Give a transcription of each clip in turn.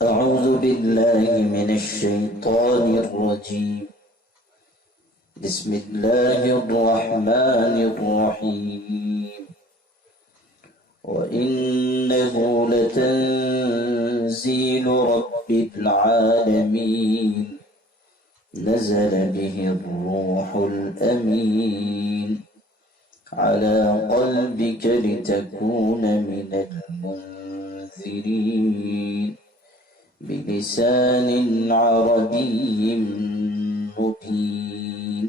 أعوذ بالله من الشيطان الرجيم. بسم الله الرحمن الرحيم. وإنه لتنزيل رب العالمين نزل به الروح الأمين على قلبك لتكون من المنذرين بلسان عربي مبين.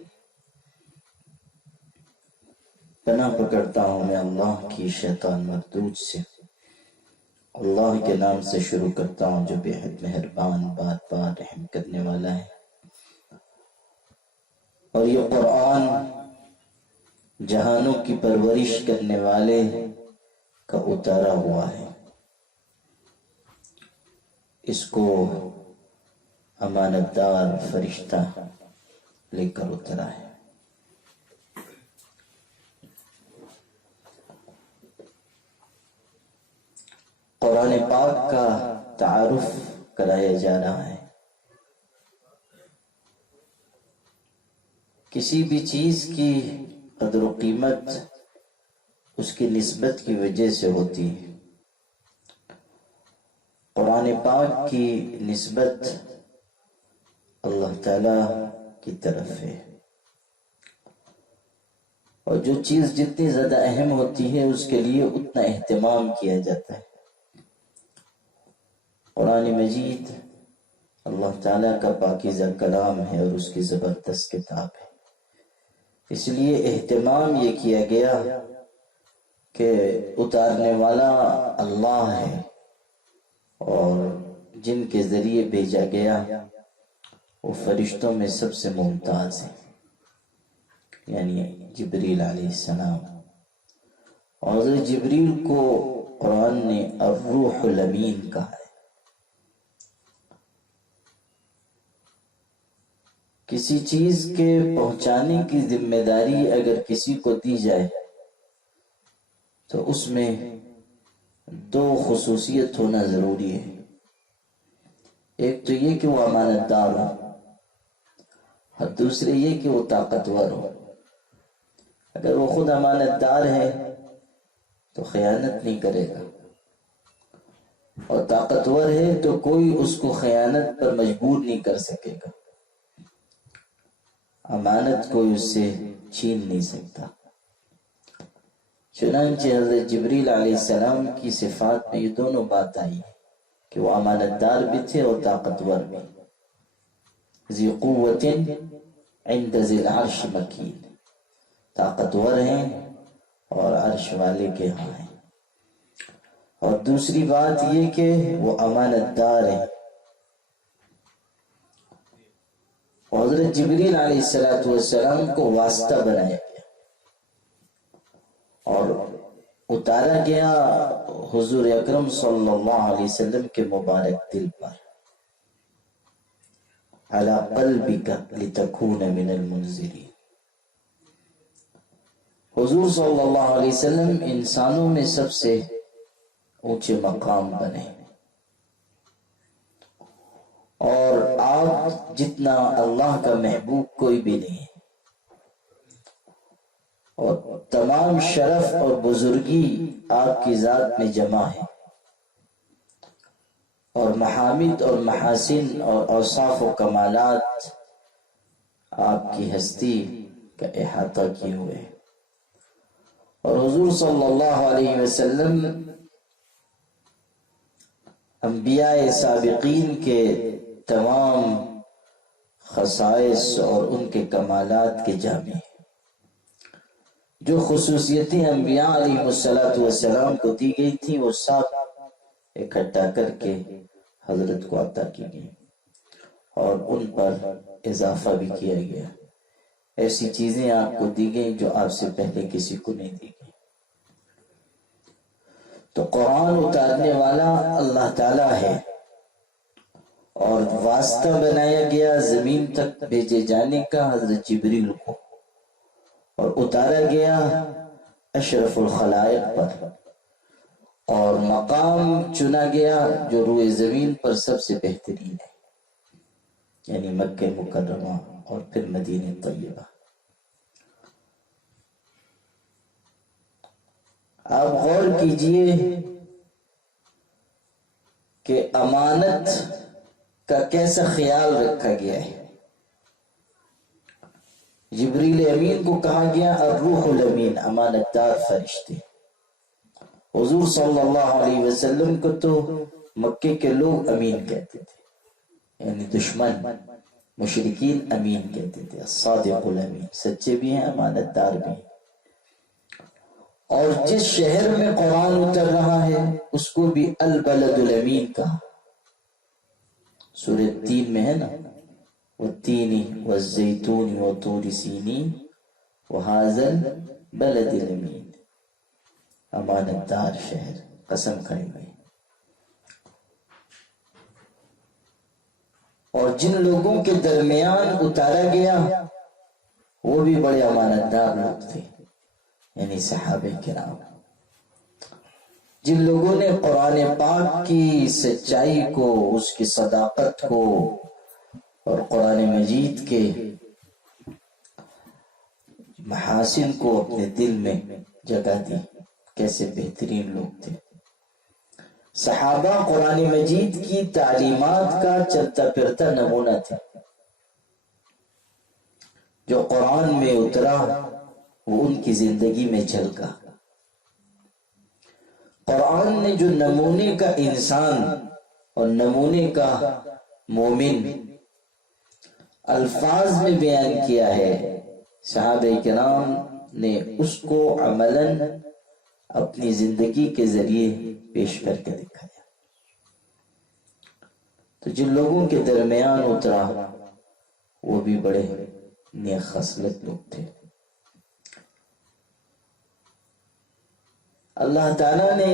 پناہ پکڑتا ہوں میں اللہ کی شیطان مردود سے. اللہ کے نام سے شروع کرتا ہوں جو بے حد مہربان بار بار رحم کرنے والا ہے. اور یہ قرآن جہانوں کی پرورش کرنے والے کا اتارا ہوا ہے. اس کو امانت دار فرشتہ لے کر اترا ہے. قرآن پاک کا تعارف کرایا جا رہا ہے. کسی بھی چیز کی قدر و قیمت اس کی نسبت کی وجہ سے ہوتی ہے. قرآن پاک کی نسبت اللہ تعالی کی طرف ہے، اور جو چیز جتنی زیادہ اہم ہوتی ہے اس کے لیے اتنا اہتمام کیا جاتا ہے. قرآن مجید اللہ تعالیٰ کا پاکیزہ کلام ہے اور اس کی زبردست کتاب ہے. اس لیے اہتمام یہ کیا گیا کہ اتارنے والا اللہ ہے، اور جن کے ذریعے بھیجا گیا وہ فرشتوں میں سب سے ممتاز ہیں، یعنی جبریل علیہ السلام. اور جبریل کو قرآن نے الروح الامین کہا ہے. کسی چیز کے پہنچانے کی ذمہ داری اگر کسی کو دی جائے تو اس میں دو خصوصیت ہونا ضروری ہے. ایک تو یہ کہ وہ امانت دار ہو، اور دوسرے یہ کہ وہ طاقتور ہو. اگر وہ خود امانت دار ہے تو خیانت نہیں کرے گا، اور طاقتور ہے تو کوئی اس کو خیانت پر مجبور نہیں کر سکے گا. امانت کوئی اس سے چھین نہیں سکتا. چنانچہ حضرت جبریل علیہ السلام کی صفات میں یہ دونوں بات آئی کہ وہ امانت دار بھی تھے اور طاقتور بھی. ذی قوت عند ذی العرش مکین، طاقتور ہیں اور عرش والے کے ہاں ہیں. اور دوسری بات یہ کہ وہ امانت دار ہیں. حضرت جبریل علیہ السلام کو واسطہ بنایا گیا اور اتارا گیا حضور اکرم صلی اللہ علیہ وسلم کے مبارک دل پر. علی قلبک لتکون من المنذرین. حضور صلی اللہ علیہ وسلم انسانوں میں سب سے اونچے مقام بنے، اور آپ جتنا اللہ کا محبوب کوئی بھی نہیں، اور تمام شرف اور بزرگی آپ کی ذات میں جمع ہے، اور محامد اور محاسن اور اوصاف و کمالات آپ کی ہستی کا احاطہ کیے ہوئے. اور حضور صلی اللہ علیہ وسلم انبیاء سابقین کے تمام خصائص اور ان کے کمالات کے جامع ہیں. جو خصوصیتیں انبیاء علیہ السلام کو دی گئی تھیں وہ سب اکٹھا کر کے حضرت کو عطا کی گئی، اور ان پر اضافہ بھی کیا گیا. ایسی چیزیں آپ کو دی گئی جو آپ سے پہلے کسی کو نہیں دی گئی. تو قرآن اتارنے والا اللہ تعالی ہے، اور واسطہ بنایا گیا زمین تک بھیجے جانے کا حضرت جبریل کو، اور اتارا گیا اشرف الخلائق پر. اور مقام چنا گیا جو روئے زمین پر سب سے بہترین ہے، یعنی مکہ مکرمہ اور پھر مدینہ طیبہ۔ آپ غور کیجئے کہ امانت کا کیسا خیال رکھا گیا ہے۔ جبریل امین کو کہا گیا الروح الامین، امانت دار فرشتے۔ حضور صلی اللہ علیہ وسلم کو تو مکے کے لوگ امین کہتے تھے، یعنی دشمن مشرکین امین کہتے تھے، الصادق الامین، سچے بھی ہیں امانت دار بھی ہیں۔ اور جس شہر میں قرآن اتر رہا ہے اس کو بھی البلد الامین کہا۔ سورہ 3 میں ہے نا، والتین والزیتون وطور سینین وہذا البلد الامین، امانت دار شہر، قسم کھائی گئی۔ اور جن لوگوں کے درمیان اتارا گیا وہ بھی بڑے امانت دار لوگ تھے، یعنی صحابہ کرام۔ جن لوگوں نے قرآن پاک کی سچائی کو، اس کی صداقت کو اور قرآن مجید کے محاسن کو اپنے دل میں جگہ دی، کیسے بہترین لوگ تھے۔ صحابہ قرآن مجید کی تعلیمات کا چلتا پھرتا نمونہ تھے۔ جو قرآن میں اترا وہ ان کی زندگی میں جھلکا۔ قرآن نے جو نمونے کا انسان اور نمونے کا مومن الفاظ میں بیان کیا ہے، صحابہ کرام نے اس کو عملاً اپنی زندگی کے ذریعے پیش کر کے دکھایا۔ تو جن لوگوں کے درمیان اترا وہ بھی بڑے نیک خصلت لوگ تھے۔ اللہ تعالیٰ نے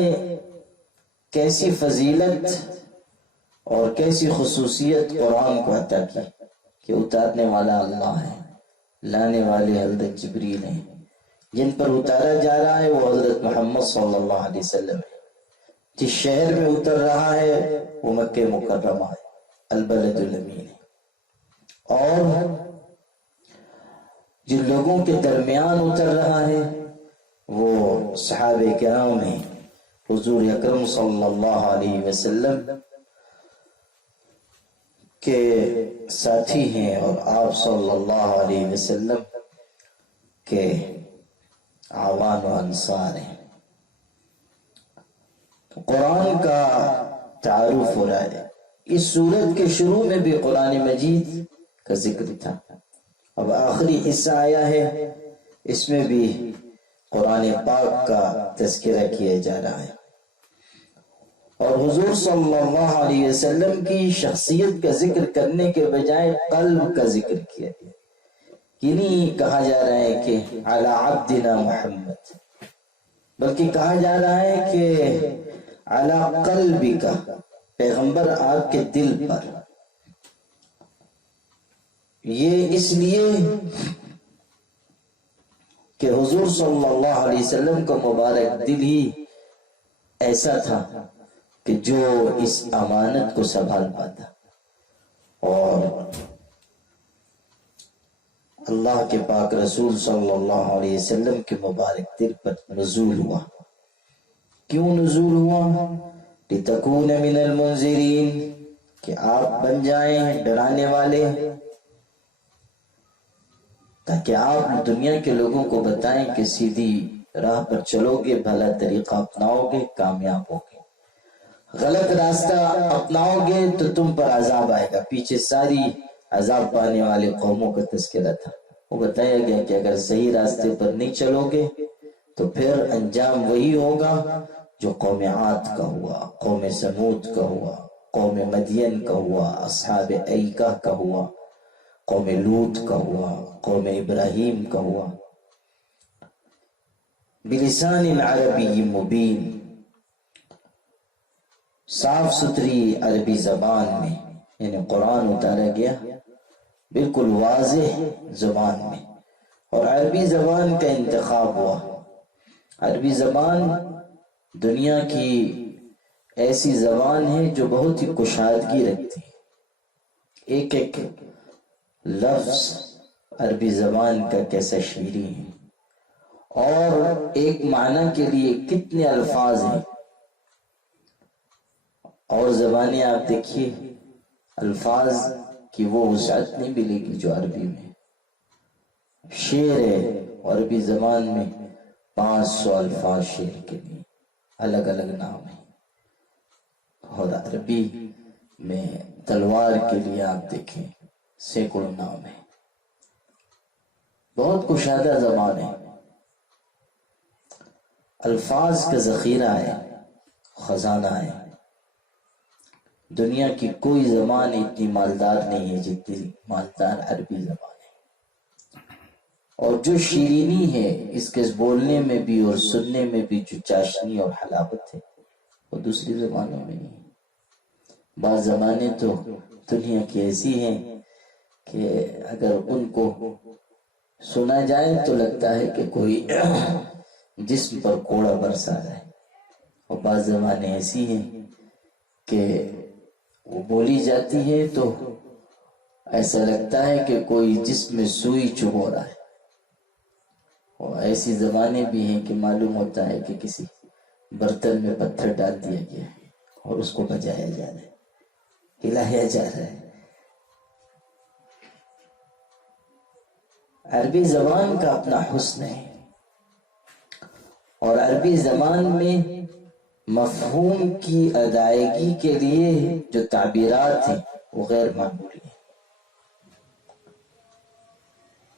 کیسی فضیلت اور کیسی خصوصیت قرآن کو عطا کی کہ اتارنے والا اللہ ہے، لانے والے حضرت جبریل ہیں، جن پر اتارا جا رہا ہے وہ حضرت محمد صلی اللہ علیہ وسلم ہے۔ جس شہر میں اتر رہا ہے وہ مکہ مکرمہ ہے، البلد الامین ہے۔ اور جن لوگوں کے درمیان اتر رہا ہے وہ صحابہ کرام ہیں، حضور اکرم صلی اللہ علیہ وسلم کے ساتھی ہیں اور آپ صلی اللہ علیہ وسلم کے اعوان و انصار ہیں۔ قرآن کا تعارف ہو رہا ہے۔ اس سورت کے شروع میں بھی قرآن مجید کا ذکر تھا، اب آخری حصہ آیا ہے، اس میں بھی قرآن پاک کا تذکرہ کیا جا رہا ہے۔ اور حضور صلی اللہ علیہ وسلم کی شخصیت کا ذکر کرنے کے بجائے قلب کا ذکر کیا گیا، یہ نہیں کہا جا رہا ہے کہ علی عبدنا محمد، بلکہ کہا جا رہا ہے کہ علی قلبک، پیغمبر آپ کے دل پر۔ یہ اس لیے کہ حضور صلی اللہ علیہ وسلم کا مبارک دل ہی ایسا تھا کہ جو اس امانت کو سنبھال پاتا، اور اللہ کے پاک رسول صلی اللہ علیہ وسلم کے مبارک دل پر نزول ہوا۔ کیوں نزول ہوا؟ لِتَكُونَ مِنَ الْمُنذِرِينَ، کہ آپ بن جائیں ڈرانے والے، تاکہ آپ دنیا کے لوگوں کو بتائیں کہ سیدھی راہ پر چلو گے، بھلا طریقہ اپناؤ گے، کامیاب ہوگے، غلط راستہ اپناؤ گے تو تم پر عذاب آئے گا۔ پیچھے ساری عذاب پانے والے قوموں کا تذکرہ تھا، وہ بتایا گیا کہ اگر صحیح راستے پر نہیں چلو گے تو پھر انجام وہی ہوگا جو قوم عاد کا ہوا، قوم سمود کا ہوا، قوم مدین کا ہوا، اصحاب ایکہ کا ہوا، قوم لوط کا ہوا، قوم ابراہیم کا ہوا۔ بلسان عربی مبین، صاف ستھری عربی زبان میں، یعنی قرآن اتارا گیا بالکل واضح زبان میں، اور عربی زبان کا انتخاب ہوا۔ عربی زبان دنیا کی ایسی زبان ہے جو بہت ہی کشادگی رکھتی ہے. ایک ایک لفظ عربی زبان کا کیسا شیریں ہے، اور ایک معنی کے لیے کتنے الفاظ ہیں. اور زبانیں آپ دیکھیے، الفاظ کی وہ وسعت نہیں ملے گی جو عربی میں. شعر ہے عربی زبان میں 500 الفاظ شعر کے لیے، الگ الگ نام ہیں. اور عربی میں تلوار کے لیے آپ دیکھیں سینکڑوں نام ہیں. بہت کشادہ زبان ہے، الفاظ کا ذخیرہ ہے، خزانہ ہے. دنیا کی کوئی زبان اتنی مالدار نہیں ہے جتنی مالدار عربی زبان ہے. اور جو شیرینی ہے اس کے بولنے میں بھی اور سننے میں بھی، جو چاشنی اور حلاوت ہے، وہ دوسری زبانوں میں نہیں. بعض زبانیں تو دنیا کی ایسی ہیں کہ اگر ان کو سنا جائے تو لگتا ہے کہ کوئی جسم پر کوڑا برسا رہا ہے. اور بعض زبانیں ایسی ہیں کہ وہ بولی جاتی ہے تو ایسا لگتا ہے کہ کوئی جسم میں سوئی چبھو رہا ہے. اور ایسی زبانیں بھی ہیں کہ معلوم ہوتا ہے کہ کسی برتن میں پتھر ڈال دیا گیا ہے اور اس کو بجایا جا رہا ہے، ہلایا جا رہا ہے. عربی زبان کا اپنا حسن ہے، اور عربی زبان میں مفہوم کی ادائیگی کے لیے جو تعبیرات ہیں وہ غیر معمولی ہیں.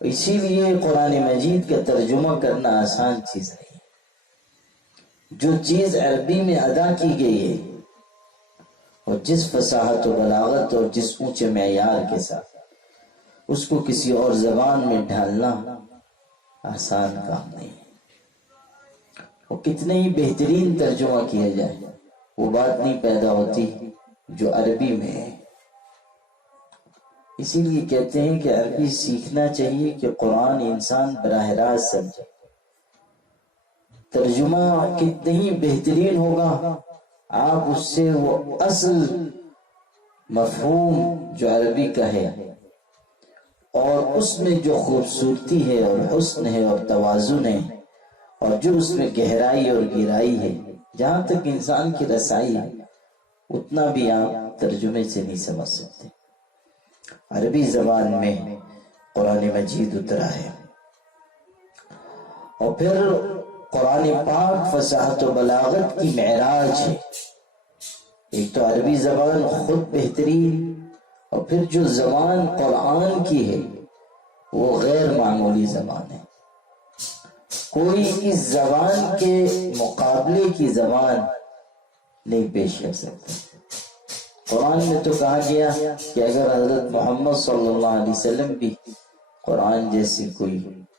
اسی لیے قرآن مجید کا ترجمہ کرنا آسان چیز نہیں. جو چیز عربی میں ادا کی گئی ہے اور جس فصاحت و بلاغت اور جس اونچے معیار کے ساتھ، اس کو کسی اور زبان میں ڈھالنا آسان کام نہیں ہے. اور کتنے ہی بہترین ترجمہ کیا جائے وہ بات نہیں پیدا ہوتی جو عربی میں ہے. اسی لیے کہتے ہیں کہ عربی سیکھنا چاہیے کہ قرآن انسان براہ راست سمجھے. ترجمہ کتنے ہی بہترین ہوگا، آپ اس سے وہ اصل مفہوم جو عربی کا ہے اور اس میں جو خوبصورتی ہے اور حسن ہے اور توازن ہے اور جو اس میں گہرائی اور گہرائی ہے، جہاں تک انسان کی رسائی ہے، اتنا بھی آپ ترجمے سے نہیں سمجھ سکتے. عربی زبان میں قرآن مجید اترا ہے، اور پھر قرآن پاک فصاحت و بلاغت کی معراج ہے. ایک تو عربی زبان خود بہترین، اور پھر جو زبان قرآن کی ہے وہ غیر معمولی زبان ہے. کوئی اس زبان کے مقابلے کی زبان نہیں پیش کر سکتا. قرآن میں تو کہا گیا کہ اگر حضرت محمد صلی اللہ علیہ وسلم بھی قرآن جیسی کوئی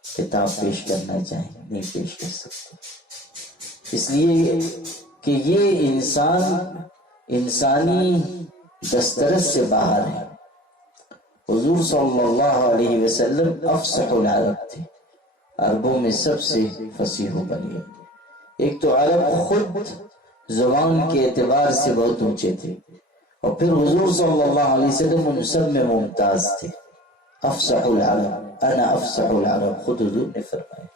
کتاب پیش کرنا چاہیں نہیں پیش کر سکتے، اس لیے کہ یہ انسانی دسترس سے باہر ہے. حضور صلی اللہ علیہ وسلم افصح العرب تھے، عربوں میں سب سے فصیح و بلیغ. ایک تو عرب خود زبان کے اعتبار سے بہت اونچے تھے، اور پھر حضور صلی اللہ علیہ وسلم ان سب میں ممتاز تھے. افصح العرب، انا افصح العرب، خود حضور نے فرمایا.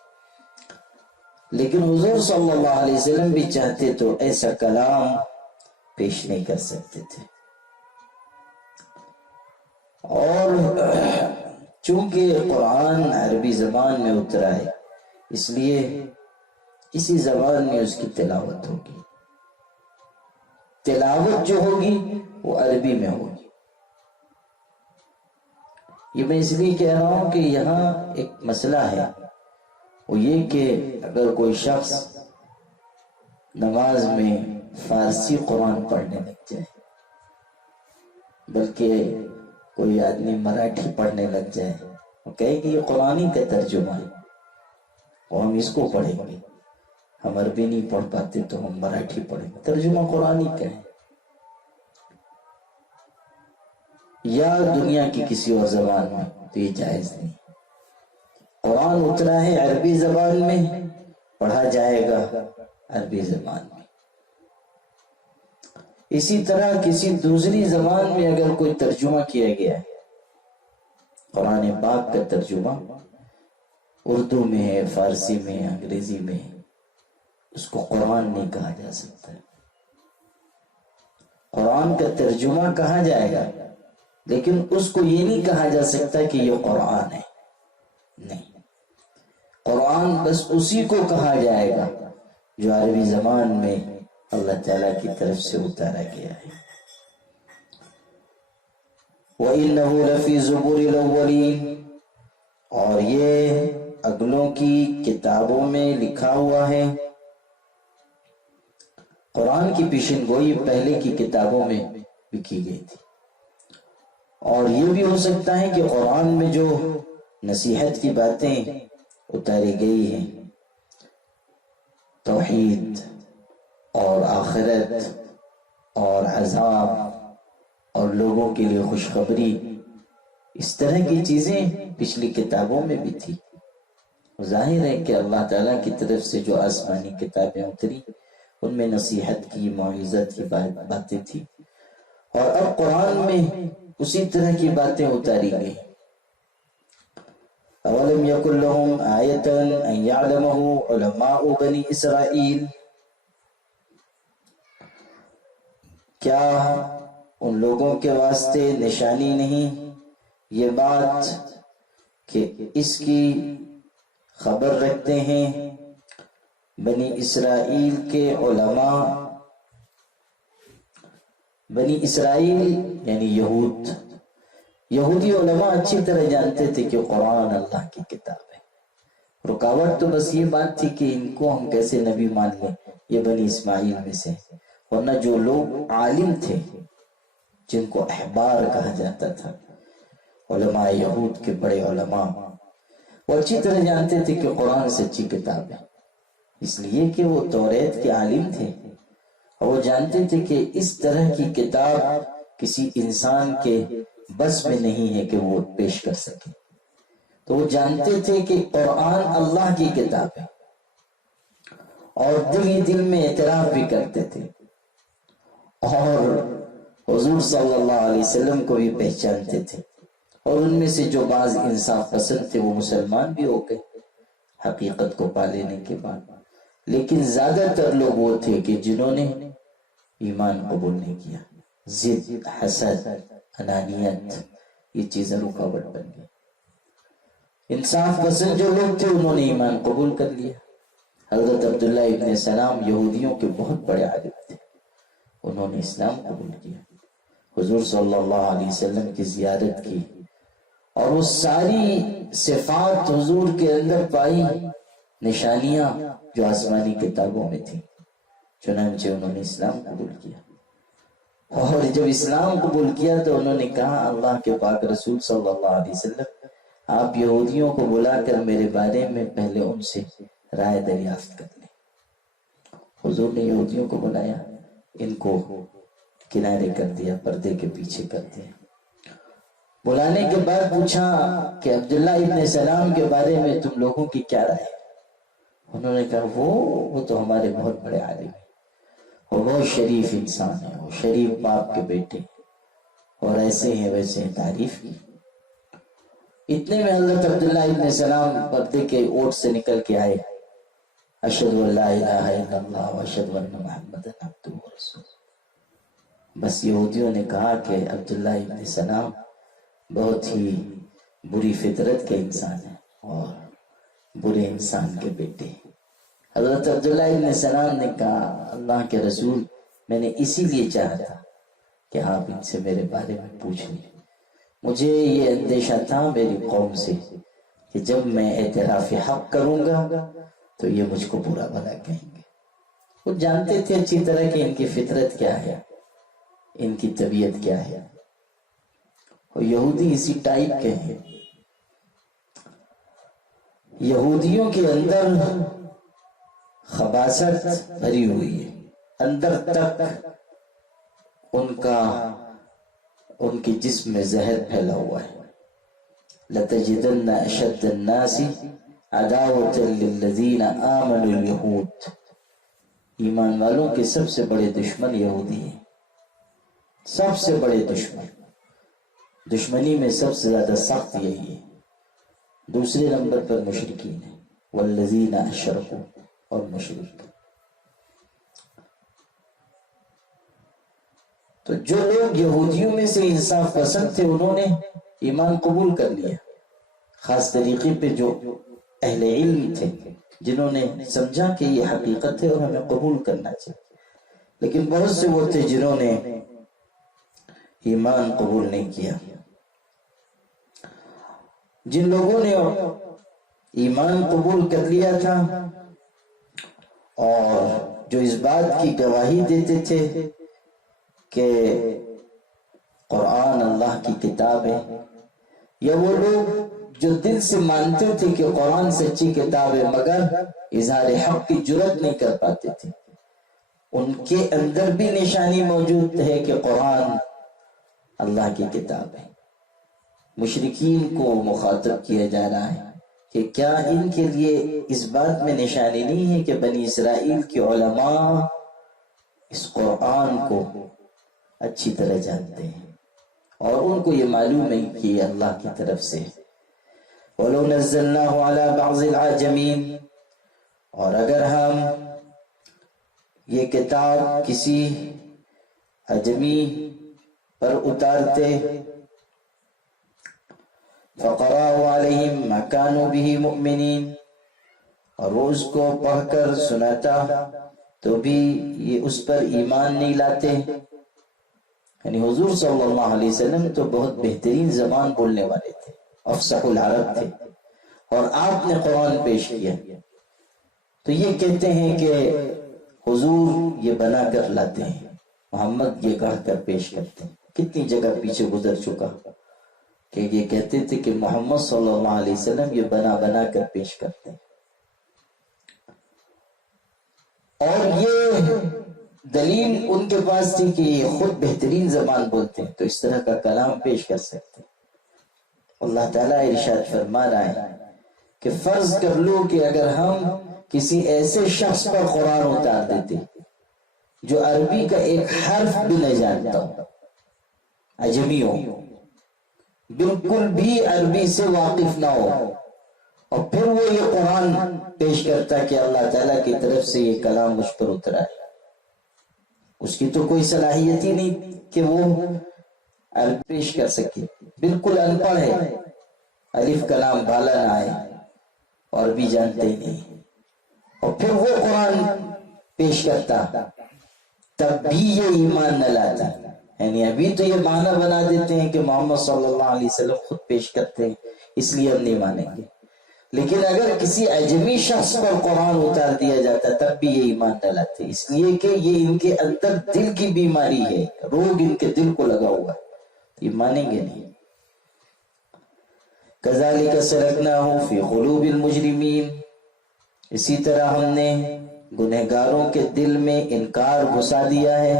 لیکن حضور صلی اللہ علیہ وسلم بھی چاہتے تو ایسا کلام پیش نہیں کر سکتے تھے. اور چونکہ قرآن عربی زبان میں اترا ہے، اس لیے اسی زبان میں اس کی تلاوت ہوگی. تلاوت جو ہوگی وہ عربی میں ہوگی. یہ میں اس لیے کہہ رہا ہوں کہ یہاں ایک مسئلہ ہے، وہ یہ کہ اگر کوئی شخص نماز میں فارسی قرآن پڑھنے لگ جائے، بلکہ کوئی آدمی مراٹھی پڑھنے لگ جائے، وہ کہے کہ یہ قرآن کا ترجمہ ہے اور ہم اس کو پڑھیں گے، ہم عربی نہیں پڑھ پاتے تو ہم مراٹھی پڑھیں گے، ترجمہ قرآن کا ہے. یا دنیا کی کسی اور زبان میں تو یہ جائز نہیں. قرآن اترا ہے عربی زبان میں، پڑھا جائے گا عربی زبان میں. اسی طرح کسی دوسری زبان میں اگر کوئی ترجمہ کیا گیا ہے، قرآن پاک کا ترجمہ اردو میں ہے، فارسی میں، انگریزی میں، اس کو قرآن نہیں کہا جا سکتا۔ قرآن کا ترجمہ کہا جائے گا، لیکن اس کو یہ نہیں کہا جا سکتا کہ یہ قرآن ہے، نہیں۔ قرآن بس اسی کو کہا جائے گا جو عربی زبان میں اللہ تعالیٰ کی طرف سے اتارا گیا ہے۔ وَإِنَّهُ لَفِي زُبُرِ الْأَوَّلِينَ، اور یہ اگلوں کی کتابوں میں لکھا ہوا ہے۔ قرآن کی پیشن گوئی پہلے کی کتابوں میں بھی کی گئی تھی، اور یہ بھی ہو سکتا ہے کہ قرآن میں جو نصیحت کی باتیں اتاری گئی ہیں، توحید اور آخرت اور عذاب اور لوگوں کے لیے خوشخبری، اس طرح کی چیزیں پچھلی کتابوں میں بھی تھی۔ ظاہر ہے کہ اللہ تعالیٰ کی طرف سے جو آسمانی کتابیں اتری ان میں نصیحت کی، موعظت کی باتیں تھی، اور اب قرآن میں اسی طرح کی باتیں اتاری گئی۔ اولم یکن لہم آیۃ ان یعلمہ علماء بنی اسرائیل، کیا ان لوگوں کے واسطے نشانی نہیں یہ بات کہ اس کی خبر رکھتے ہیں بنی اسرائیل کے علماء؟ بنی اسرائیل یعنی یہودی علماء اچھی طرح جانتے تھے کہ قرآن اللہ کی کتاب ہے۔ رکاوٹ تو بس یہ بات تھی کہ ان کو ہم کیسے نبی مان لیں، یہ بنی اسماعیل میں سے، ورنہ جو لوگ عالم تھے جن کو احبار کہا جاتا تھا، علماء یہود کے بڑے علماء، وہ اچھی طرح جانتے تھے کہ قرآن سچی کتاب ہے، اس لیے کہ وہ توریت کے عالم تھے، اور وہ جانتے تھے کہ اس طرح کی کتاب کسی انسان کے بس میں نہیں ہے کہ وہ پیش کر سکے۔ تو وہ جانتے تھے کہ قرآن اللہ کی کتاب ہے، اور دل ہی دل میں اعتراف بھی کرتے تھے، اور حضور صلی اللہ علیہ وسلم کو بھی پہچانتے تھے، اور ان میں سے جو بعض انصاف پسند تھے وہ مسلمان بھی ہو گئے حقیقت کو پا لینے کے بعد، لیکن زیادہ تر لوگ وہ تھے کہ جنہوں نے ایمان قبول نہیں کیا۔ ضد، حسد، انانیت، یہ چیزیں رکاوٹ بن گئی۔ انصاف پسند جو لوگ تھے انہوں نے ایمان قبول کر لیا۔ حضرت عبداللہ ابن سلام یہودیوں کے بہت بڑے عالم تھے، انہوں نے اسلام قبول کیا، حضور صلی اللہ علیہ وسلم کی زیارت کی، اور وہ ساری صفات حضور کے اندر پائی، نشانیاں جو آسمانی کتابوں میں تھیں، چنانچہ انہوں نے اسلام قبول کیا۔ اور جب اسلام قبول کیا تو انہوں نے کہا اللہ کے پاک رسول صلی اللہ علیہ وسلم، آپ یہودیوں کو بلا کر میرے بارے میں پہلے ان سے رائے دریافت کر لیں۔ حضور نے یہودیوں کو بلایا، ان کو کنارے کر دیا، پردے کے پیچھے کر دیا۔ بلانے کے بعد پوچھا کہ عبداللہ ابن سلام کے بارے میں تم لوگوں کی کیا رائے؟ انہوں نے کہا وہ تو ہمارے بہت بڑے عالم ہیں، وہ بہت شریف انسان ہے، وہ شریف باپ کے بیٹے، اور ایسے ہیں ویسے ہیں، تعریف کی۔ اتنے میں حضرت عبداللہ ابن سلام پردے کے اوٹ سے نکل کے آئے، اشہد ان لا الہ الا اللہ واشہد ان محمد عبدہ ورسولہ۔ بس یہودیوں نے کہا کہ عبداللہ ابن سلام بہت ہی بری فطرت کے انسان ہیں اور برے انسان کے بیٹے۔ حضرت عبداللہ ابن سلام نے کہا اللہ کے رسول، میں نے اسی لیے چاہا تھا کہ آپ ان سے میرے بارے میں پوچھ لیں، مجھے یہ اندیشہ تھا میری قوم سے کہ جب میں اعتراف حق کروں گا تو یہ مجھ کو برا بھلا کہیں گے۔ وہ جانتے تھے اچھی طرح کہ ان کی فطرت کیا ہے، ان کی طبیعت کیا ہے، اور یہودی اسی ٹائپ کے ہیں۔ یہودیوں کے اندر خباثت بھری ہوئی ہے، اندر تک ان کے جسم میں زہر پھیلا ہوا ہے۔ لَتَجِدَنَّ أَشَدَّ النَّاسِ عَدَاوَةً لِلَّذِينَ آمَنُوا الْيَهُودِ، ایمان والوں کے سب سے بڑے دشمن یہودی ہیں۔ سب سے بڑے دشمنی میں سب سے زیادہ سخت یہی ہے. دوسرے نمبر پر مشرکین ہیں، والذین اشرکوا، اور مشرک. تو جو لوگ یہودیوں میں سے انصاف پسند تھے انہوں نے ایمان قبول کر لیا، خاص طریقے پہ جو اہل علم تھے جنہوں نے سمجھا کہ یہ حقیقت ہے اور ہمیں قبول کرنا چاہیے. لیکن بہت سے وہ تھے جنہوں نے ایمان قبول نہیں کیا. جن لوگوں نے ایمان قبول کر لیا تھا اور جو اس بات کی گواہی دیتے تھے کہ قرآن اللہ کی کتاب ہے، یا وہ لوگ جو دل سے مانتے تھے کہ قرآن سچی کتاب ہے مگر اظہار حق کی جرات نہیں کر پاتے تھے، ان کے اندر بھی نشانی موجود ہے کہ قرآن اللہ کی کتاب ہے. مشرکین کو مخاطب کیا جا رہا ہے کہ کیا ان کے لیے اس بات میں نشانی نہیں ہے کہ بنی اسرائیل کے علماء اس قرآن کو اچھی طرح جانتے ہیں اور ان کو یہ معلوم ہے کہ یہ اللہ کی طرف سے. وَلَوْ نَزَّلْنَاهُ عَلَى بَعْضِ الْعَجَمِينَ، اور اگر ہم یہ کتاب کسی عجمی پر اتارتے، فَقَرَأَهُ عَلَيْهِمْ مَا كَانُوا بِهِ مُؤْمِنِينَ، اور وہ اس کو پڑھ کر سناتا تو بھی یہ اس پر ایمان نہیں لاتے. یعنی حضور صلی اللہ علیہ وسلم تو بہت بہترین زبان بولنے والے تھے، افصح العرب تھے، اور آپ نے قرآن پیش کیا تو یہ کہتے ہیں کہ حضور یہ بنا کر لاتے ہیں، محمد یہ کہہ کر پیش کرتے ہیں. کتنی جگہ پیچھے گزر چکا کہ یہ کہتے تھے کہ محمد صلی اللہ علیہ وسلم یہ بنا بنا کر پیش کرتے ہیں. اور یہ دلیل ان کے پاس تھی کہ یہ خود بہترین زبان بولتے ہیں تو اس طرح کا کلام پیش کر سکتے ہیں. اللہ تعالیٰ ارشاد فرما رہا ہے کہ فرض کر لو کہ اگر ہم کسی ایسے شخص پر قرآن اتار دیتے جو عربی کا ایک حرف بھی نہیں جانتا ہو، عجمی ہو، بالکل بھی عربی سے واقف نہ ہو، اور پھر وہ یہ قرآن پیش کرتا کہ اللہ تعالیٰ کی طرف سے یہ کلام مجھ پر اترا ہے، اس کی تو کوئی صلاحیت ہی نہیں کہ وہ عربی پیش کر سکے، بالکل ان پڑھ ہے، الف کلام بالا نہ آئے اور بھی جانتے ہی نہیں، اور پھر وہ قرآن پیش کرتا تب بھی یہ ایمان نہ لاتا. یعنی ابھی تو یہ معنی بنا دیتے ہیں کہ محمد صلی اللہ علیہ وسلم خود پیش کرتے ہیں اس لیے ہم نہیں مانیں گے، لیکن اگر کسی عجمی شخص پر قرآن اتار دیا جاتا تب بھی یہ ایمان نہ لاتے، اس لیے کہ یہ ان کے اندر دل کی بیماری ہے، روگ ان کے دل کو لگا ہوا ہے، یہ مانیں گے نہیں. كَذَلِكَ سَلَكْنَاهُ فِي قُلُوبِ الْمُجْرِمِينَ، اسی طرح ہم نے گنہگاروں کے دل میں انکار گھسا دیا ہے،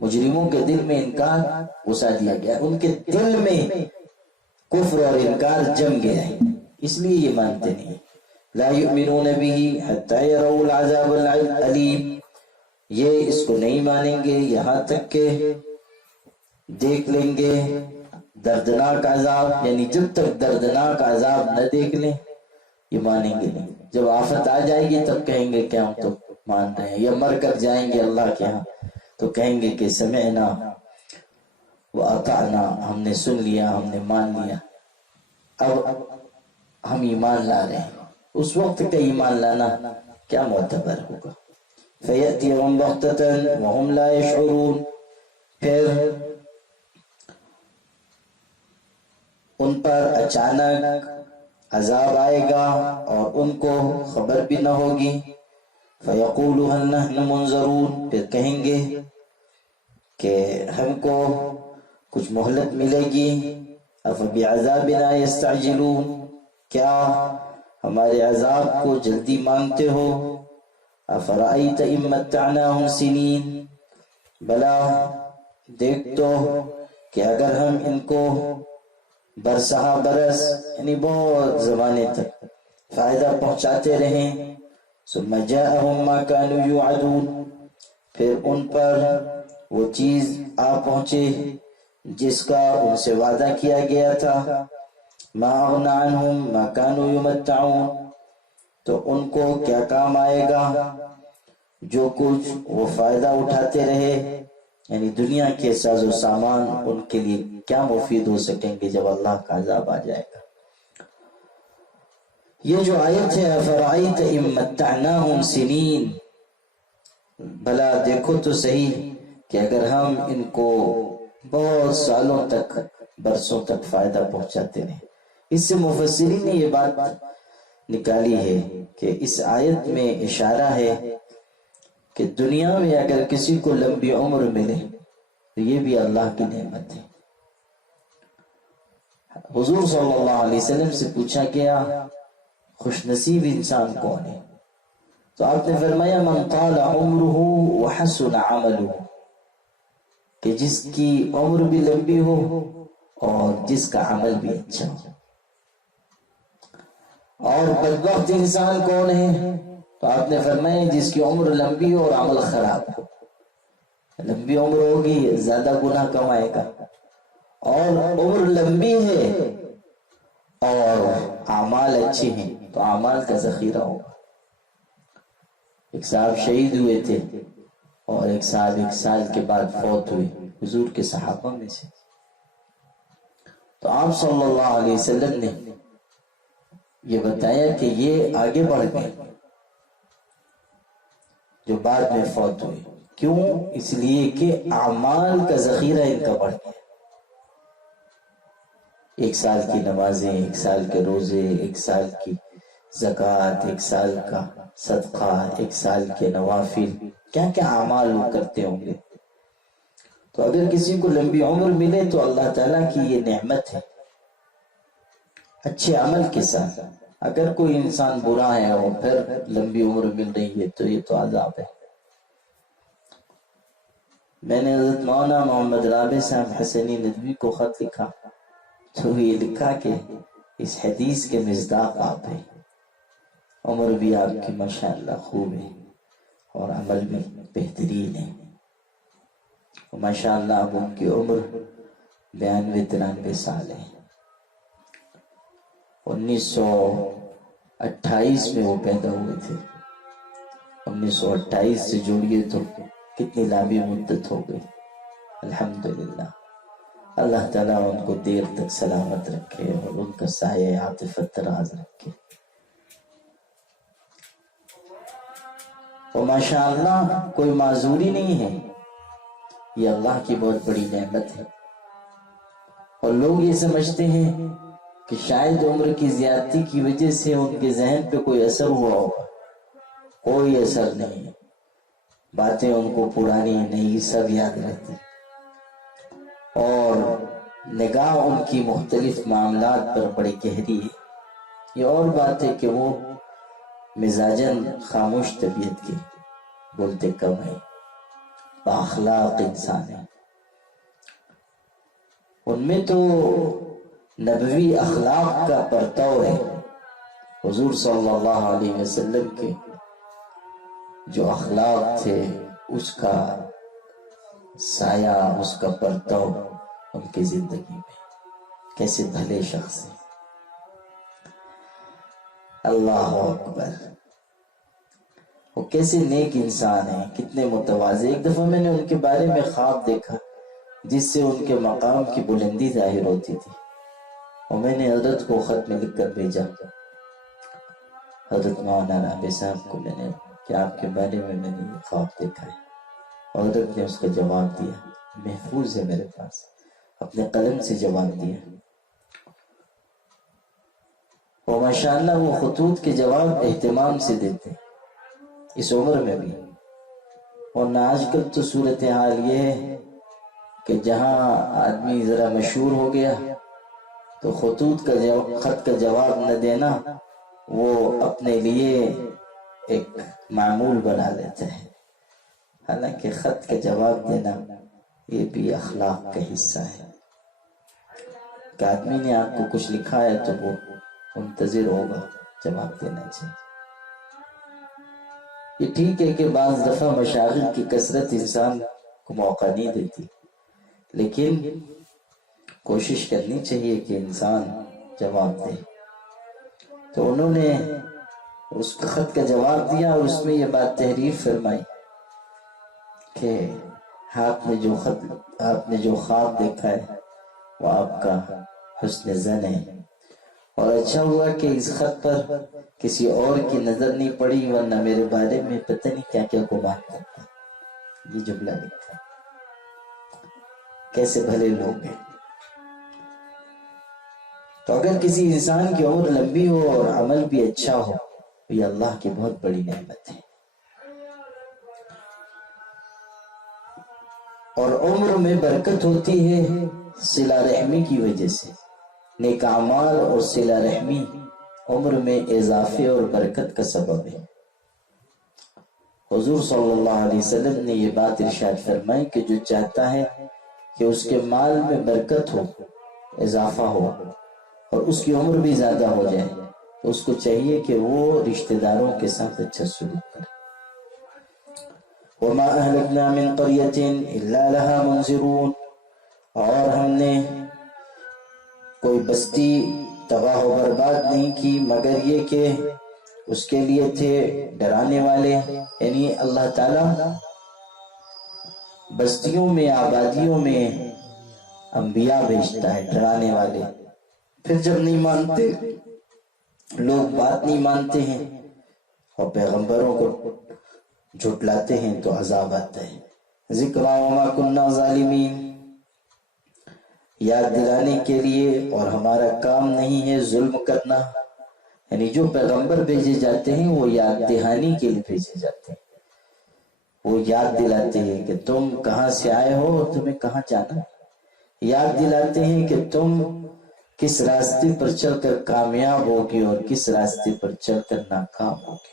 مجرموں کے دل میں انکار گھسا دیا گیا، ان کے دل میں کفر اور انکار جم گیا ہے، اس لیے یہ مانتے نہیں. لا يؤمنون به حتى يروا العذاب العلیم، یہ اس کو نہیں مانیں گے یہاں تک کہ دیکھ لیں گے دردناک عذاب، یعنی جب تک دردناک عذاب نہ دیکھ لیں یہ مانیں گے نہیں. جب آفت آ جائے گی تب کہیں گے کہ ہم تو مان رہے ہیں، یا مر کر جائیں گے اللہ کے ہاں تو کہیں گے کہ سمعنا وَأَطَعْنَا، ہم نے سن لیا، ہم نے مان لیا، اب ہم ایمان لا رہے ہیں. اس وقت کا ایمان لانا کیا معتبر ہوگا. فَيَأْتِيَهُمْ بَغْتَةً وَهُمْ لَا يَشْعُرُونَ، پھر ان پر اچانک عذاب آئے گا اور ان کو خبر بھی نہ ہوگی. فَيَقُولُ هَلْ نَحْنُ مُنظَرُونَ، پھر کہیں گے کہ ہم کو کچھ مہلت ملے گی. أَفَبِعَذَابِنَا يَسْتَعْجِلُونَ، کیا ہمارے عذاب کو جلدی مانگتے ہو. أَفَرَأَيْتَ إِن مَّتَّعْنَاهُمْ سِنِينَ، بلا دیکھ تو کہ اگر ہم ان کو برسہ برس یعنی بہت زمانے تک فائدہ پہنچاتے رہیں. ثم جاءهم ما كانوا يوعدون، پھر ان پر وہ چیز آ پہنچے جس کا ان سے وعدہ کیا گیا تھا، ما اغنی عنہم ما کانوا یمتعون، تو ان کو کیا کام آئے گا جو کچھ وہ فائدہ اٹھاتے رہے، یعنی دنیا کے ساز و سامان ان کے لیے کیا مفید ہو سکیں گے جب اللہ کا عذاب آ جائے گا۔ یہ جو آیت ہے افرأیت ان متعناہم سنین، بھلا دیکھو تو صحیح کہ اگر ہم ان کو بہت سالوں تک، برسوں تک فائدہ پہنچاتے رہے۔ اس سے مفسرین نے یہ بات نکالی ہے کہ اس آیت میں اشارہ ہے کہ دنیا میں اگر کسی کو لمبی عمر ملے تو یہ بھی اللہ کی نعمت ہے۔ حضور صلی اللہ علیہ وسلم سے پوچھا گیا خوش نصیب انسان کون ہے، تو آپ نے فرمایا من طال عمرہ وحسن عملہ، کہ جس کی عمر بھی لمبی ہو اور جس کا عمل بھی اچھا ہو۔ اور بدبخت انسان کون ہے، تو آپ نے فرمایا جس کی عمر لمبی ہو اور عمل خراب ہو۔ لمبی عمر ہوگی زیادہ گناہ کمائے گا، اور عمر لمبی ہے اور اعمال اچھے ہیں تو اعمال کا ذخیرہ ہوگا۔ ایک صاحب شہید ہوئے تھے اور ایک صاحب 1 سال کے بعد فوت ہوئے حضور کے صحابہ میں سے، تو آپ صلی اللہ علیہ وسلم نے یہ بتایا کہ یہ آگے بڑھ گئے جو بعد میں فوت ہوئے، کیوں؟ اس لیے کہ اعمال کا ذخیرہ ان کا بڑھ گیا۔ 1 سال کی نمازیں، 1 سال کے روزے، 1 سال کی زکوٰۃ، 1 سال کا صدقہ، 1 سال کے نوافل، کیا کیا اعمال وہ کرتے ہوں گے۔ تو اگر کسی کو لمبی عمر ملے تو اللہ تعالیٰ کی یہ نعمت ہے اچھے عمل کے ساتھ۔ اگر کوئی انسان برا ہے اور پھر لمبی عمر مل رہی ہے تو یہ تو عذاب ہے۔ میں نے حضرت مولانا محمد رابع صاحب حسنی ندوی کو خط لکھا تو یہ لکھا کہ اس حدیث کے مصداق آپ ہیں، عمر بھی آپ کی ماشاءاللہ خوب ہے اور عمل بھی بہترین ہے، ماشاءاللہ اب ان کی عمر 92-93 سال ہے۔ 1928 میں وہ پیدا ہوئے تھے، 1928 سے جوڑیے تو کتنی لمبی مدت ہو گئی۔ الحمدللہ اللہ تعالیٰ ان کو دیر تک سلامت رکھے اور ان کا سایہ عاطفت دراز رکھے۔ اور ماشاءاللہ کوئی معذوری نہیں ہے، یہ اللہ کی بہت بڑی نعمت ہے۔ اور لوگ یہ سمجھتے ہیں کہ شاید عمر کی زیادتی کی وجہ سے ان کے ذہن پہ کوئی اثر ہوا ہوگا، کوئی اثر نہیں، باتیں ان کو پرانی نئی سب یاد رہتی، اور نگاہ ان کی مختلف معاملات پر بڑی گہری ہے۔ یہ اور بات ہے کہ وہ مزاجاً خاموش طبیعت کے، بولتے کم ہے، بااخلاق انسان ہے، ان میں تو نبوی اخلاق کا پرتو ہے۔ حضور صلی اللہ علیہ وسلم کے جو اخلاق تھے اس کا سایہ، اس کا پرتو ان کی زندگی میں، کیسے بھلے شخص ہیں۔ اللہ اکبر، وہ کیسے نیک انسان ہیں، کتنے متواضع۔ ایک دفعہ میں نے ان کے بارے میں خواب دیکھا جس سے ان کے مقام کی بلندی ظاہر ہوتی تھی، اور میں نے حضرت کو خط میں لکھ کر بھیجا، حضرت مولانا رابع صاحب کو میں نے کہ آپ کے بارے میں نے یہ خواب دیکھا ہے، اور حضرت نے اس کا جواب دیا، محفوظ ہے میرے پاس، اپنے قلم سے جواب دیا۔ اور ماشاءاللہ وہ خطوط کے جواب اہتمام سے دیتے اس عمر میں بھی۔ اور نہ آج کل تو صورتحال یہ ہے کہ جہاں آدمی ذرا مشہور ہو گیا تو خط کا جواب نہ دینا وہ اپنے لیے ایک معمول بنا لیتا ہے، حالانکہ خط کا جواب دینا یہ بھی اخلاق کا حصہ ہے کہ آدمی نے آپ کو کچھ لکھا ہے تو وہ منتظر ہوگا، جواب دینا چاہیے۔ یہ ٹھیک ہے کہ بعض دفعہ مشاغل کی کثرت انسان کو موقع نہیں دیتی، لیکن کوشش کرنی چاہیے کہ انسان جواب دے۔ تو انہوں نے اس خط کا جواب دیا اور اس میں یہ بات تحریر فرمائی کہ آپ نے جو خواب دیکھا ہے وہ آپ کا حسن زن ہے، اور اچھا ہوا کہ اس خط پر کسی اور کی نظر نہیں پڑی، ورنہ میرے بارے میں پتہ نہیں کیا کیا گمان کرتا۔ یہ جملہ لکھا، کیسے بھلے لوگ ہیں۔ تو اگر کسی انسان کی عمر لمبی ہو اور عمل بھی اچھا ہو تو یہ اللہ کی بہت بڑی نعمت ہے۔ اور عمر میں برکت ہوتی ہے صلہ رحمی کی وجہ سے۔ نیک اعمال اور صلہ رحمی عمر میں اضافے اور برکت کا سبب ہے۔ حضور صلی اللہ علیہ وسلم نے یہ بات ارشاد فرمائی کہ جو چاہتا ہے کہ اس کے مال میں برکت ہو، اضافہ ہو، اور اس کی عمر بھی زیادہ ہو جائے، تو اس کو چاہیے کہ وہ رشتہ داروں کے ساتھ اچھا سلوک کرے۔ وَمَا أَهْلَكْنَا مِنْ قَرْيَةٍ إِلَّا لَهَا مُنذِرُونَ، اور ہم نے کوئی بستی تباہ و برباد نہیں کی مگر یہ کہ اس کے لیے تھے ڈرانے والے۔ یعنی اللہ تعالیٰ بستیوں میں، آبادیوں میں انبیاء بھیجتا ہے ڈرانے والے، پھر جب نہیں مانتے، لوگ بات نہیں مانتے ہیں اور پیغمبروں کو جھٹلاتے ہیں تو عذاب آتا ہے۔ ذکرا وما کننا ظالمین، یاد دلانے کے لیے، اور ہمارا کام نہیں ہے ظلم کرنا۔ یعنی جو پیغمبر بھیجے جاتے ہیں وہ یاد دہانی کے لیے بھیجے جاتے ہیں، وہ یاد دلاتے ہیں کہ تم کہاں سے آئے ہو اور تمہیں کہاں جانا ہے، یاد دلاتے ہیں کہ تم کس راستے پر چل کر کامیاب ہوگی اور کس راستے پر چل کر ناکام ہوگی۔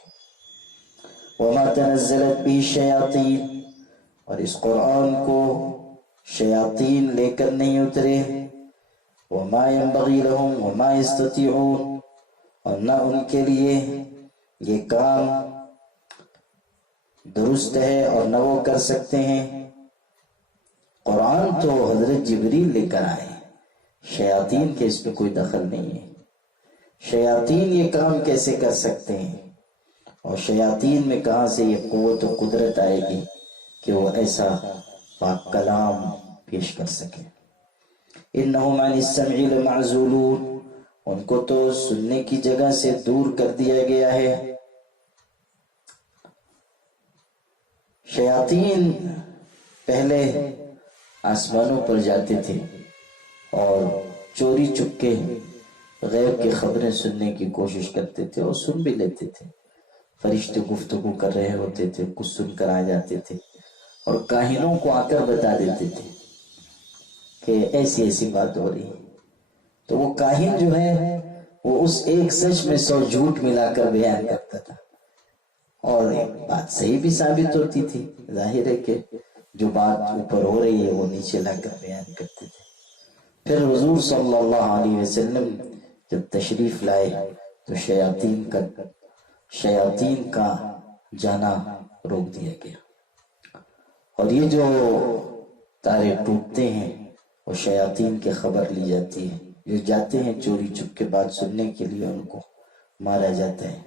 وما تنزلت به الشیاطین، اور اس قرآن کو شیاطین لے کر نہیں اترے۔ وما ينبغي لهم وما يستطيعون، اور نہ ان کے لیے یہ کام درست ہے اور نہ وہ کر سکتے ہیں۔ قرآن تو حضرت جبریل لے کر آئے، شیاطین کے اس میں کوئی دخل نہیں ہے۔ شیاطین یہ کام کیسے کر سکتے ہیں، اور شیاطین میں کہاں سے یہ قوت و قدرت آئے گی کہ وہ ایسا پاک کلام پیش کر سکے۔ انہم عن السمع لمعزولون، ان کو تو سننے کی جگہ سے دور کر دیا گیا ہے۔ شیاطین پہلے آسمانوں پر جاتے تھے اور چوری چپکے غیب کی خبریں سننے کی کوشش کرتے تھے اور سن بھی لیتے تھے۔ فرشتے گفتگو کر رہے ہوتے تھے، کچھ سن کر آ جاتے تھے اور کاہنوں کو آ کر بتا دیتے تھے کہ ایسی ایسی بات ہو رہی ہے۔ تو وہ کاہن جو ہے وہ اس ایک سچ میں 100 جھوٹ ملا کر بیان کرتا تھا، اور بات صحیح بھی ثابت ہوتی تھی۔ ظاہر ہے کہ جو بات اوپر ہو رہی ہے وہ نیچے لا کر بیان کرتے تھے۔ پھر حضور صلی اللہ علیہ وسلم جب تشریف لائے تو شیاطین کا جانا روک دیا گیا، اور یہ جو تارے ٹوٹتے ہیں وہ شیاطین کی خبر لی جاتی ہے، جو جاتے ہیں چوری چپ کے بات سننے کے لیے ان کو مارا جاتا ہے۔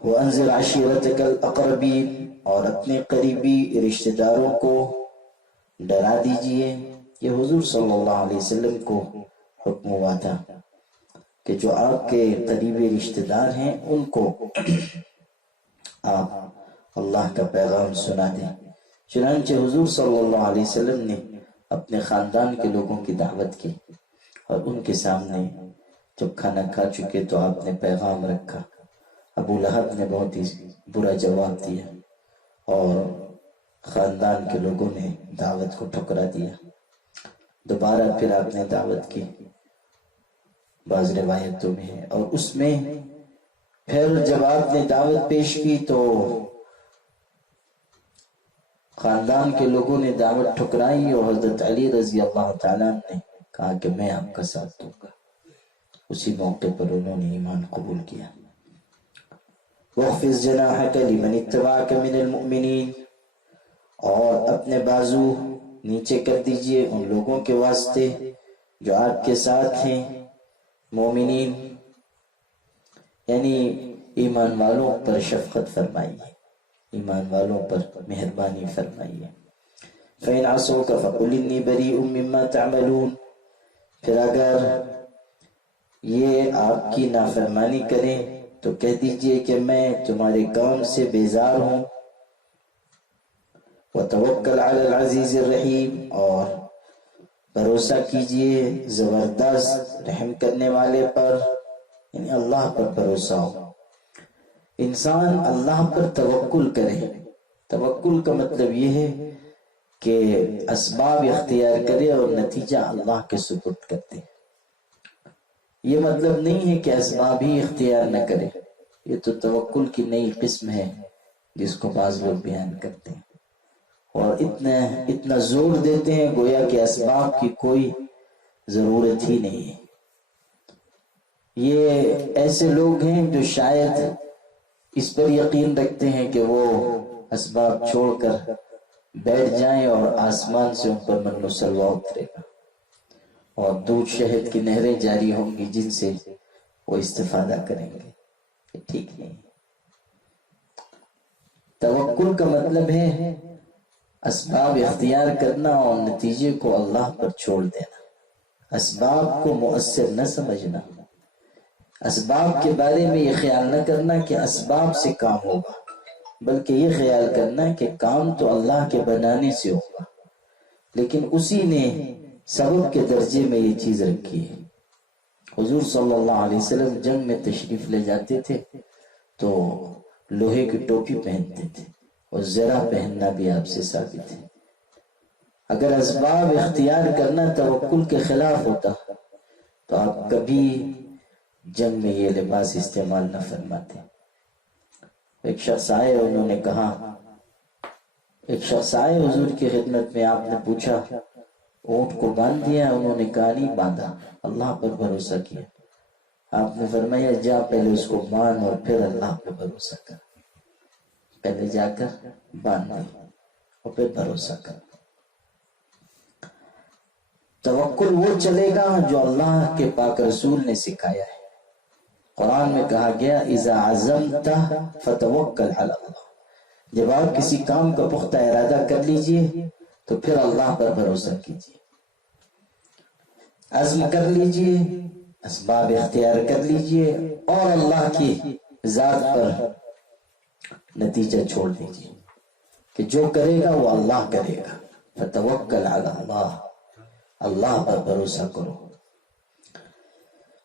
وَأَنذِرْ عَشِيرَتَكَ الْأَقْرَبِينَ، اور اپنے قریبی رشتہ داروں کو ڈرا دیجئے۔ یہ حضور صلی اللہ علیہ وسلم کو حکم ہوا تھا کہ جو آپ کے قریبی رشتہ دار ہیں ان کو آپ اللہ کا پیغام سنا دیں۔ چنانچہ حضور صلی اللہ علیہ وسلم نے اپنے خاندان کے لوگوں کی دعوت کی، اور ان کے سامنے جب کھانا کھا چکے تو آپ نے پیغام رکھا۔ ابو لہب نے بہت ہی برا جواب دیا اور خاندان کے لوگوں نے دعوت کو ٹھکرا دیا۔ دوبارہ پھر آپ نے دعوت کی، بعض روایتوں میں ہے، اور اس میں پھر جب آپ نے دعوت پیش کی تو خاندان کے لوگوں نے دعوت ٹھکرائی، اور حضرت علی رضی اللہ تعالیٰ نے کہا کہ میں آپ کا ساتھ دوں گا۔ اسی موقع پر انہوں نے ایمان قبول کیا۔ وَاخْفِضْ جَنَاحَكَ لِمَنِ اتَّبَعَكَ مِنَ الْمُؤْمِنِينَ، اور اپنے بازو نیچے کر دیجئے ان لوگوں کے واسطے جو آپ کے ساتھ ہیں، مومنین، یعنی ایمان والوں پر شفقت فرمائیے، ایمان والوں پر مہربانی فرمائیے۔ فَإِنْ عَصَوْكَ فَقُلْ إِنِّي بَرِيءٌ مِّمَّا تَعْمَلُونَ، پھر اگر یہ آپ کی نافرمانی کریں تو کہہ دیجئے کہ میں تمہارے کام سے بیزار ہوں۔ وَتَوَكَّلْ عَلَى الْعَزِيزِ الرَّحِيمِ، اور بھروسہ کیجئے زبردست رحم کرنے والے پر، یعنی اللہ پر بھروسہ ہو۔ انسان اللہ پر توکل کرے۔ توکل کا مطلب یہ ہے کہ اسباب اختیار کرے اور نتیجہ اللہ کے سپرد کر دے۔ یہ مطلب نہیں ہے کہ اسباب ہی اختیار نہ کرے، یہ تو توکل کی نئی قسم ہے جس کو بعض لوگ بیان کرتے ہیں اور اتنا زور دیتے ہیں گویا کہ اسباب کی کوئی ضرورت ہی نہیں ہے۔ یہ ایسے لوگ ہیں جو شاید اس پر یقین رکھتے ہیں کہ وہ اسباب چھوڑ کر بیٹھ جائیں اور آسمان سے ان پر من و سلوہ اترے گا اور دودھ شہد کی نہریں جاری ہوں گی جن سے وہ استفادہ کریں گے۔ یہ ٹھیک نہیں۔ توکل کا مطلب ہے اسباب اختیار کرنا اور نتیجے کو اللہ پر چھوڑ دینا، اسباب کو مؤثر نہ سمجھنا، اسباب کے بارے میں یہ خیال نہ کرنا کہ اسباب سے کام ہوگا، بلکہ یہ خیال کرنا کہ کام تو اللہ کے بنانے سے ہوگا، لیکن اسی نے سبب کے درجے میں یہ چیز رکھی ہے۔ حضور صلی اللہ علیہ وسلم جنگ میں تشریف لے جاتے تھے تو لوہے کی ٹوپی پہنتے تھے اور زرہ پہننا بھی آپ سے ثابت ہے۔ اگر اسباب اختیار کرنا توکل کے خلاف ہوتا تو آپ کبھی جنگ میں یہ لباس استعمال نہ فرماتے۔ ایک شخص آئے، انہوں نے کہا، ایک شخص آئے حضور کی خدمت میں، آپ نے پوچھا اونٹ کو باندھ دیا؟ انہوں نے کہا نہیں باندھا، اللہ پر بھروسہ کیا۔ آپ نے فرمایا جا پہلے اس کو باندھ اور پھر اللہ پر بھروسہ کر، پہلے جا کر باندھ دے اور پھر بھروسہ کر۔ توکل وہ چلے گا جو اللہ کے پاک رسول نے سکھایا ہے۔ قرآن میں کہا گیا اذا عزمت فتوکل علی اللہ، جب آپ کسی کام کا پختہ ارادہ کر لیجئے تو پھر اللہ پر بھروسہ کیجئے، عزم کر لیجئے، اسباب اختیار کر لیجئے اور اللہ کی ذات پر نتیجہ چھوڑ دیجئے کہ جو کرے گا وہ اللہ کرے گا۔ فتوکل علی اللہ، اللہ پر بھروسہ کرو۔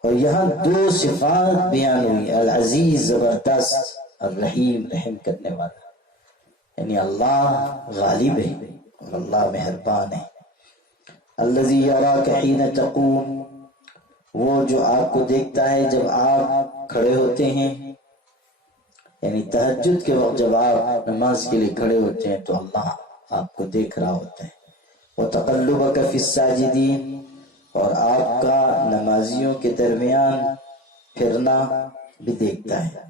اور یہاں دو صفات بیان ہوئی، العزیز زبردست، الرحیم رحم کرنے والا، یعنی اللہ غالب ہے اور اللہ مہربان ہے۔ الذی یراک حین تقوم، وہ جو آپ کو دیکھتا ہے جب آپ کھڑے ہوتے ہیں، یعنی تہجد کے وقت جب آپ نماز کے لیے کھڑے ہوتے ہیں تو اللہ آپ کو دیکھ رہا ہوتا ہے۔ وتقلبک فی الساجدین، اور آپ کا نمازیوں کے درمیان پھرنا بھی دیکھتا ہے۔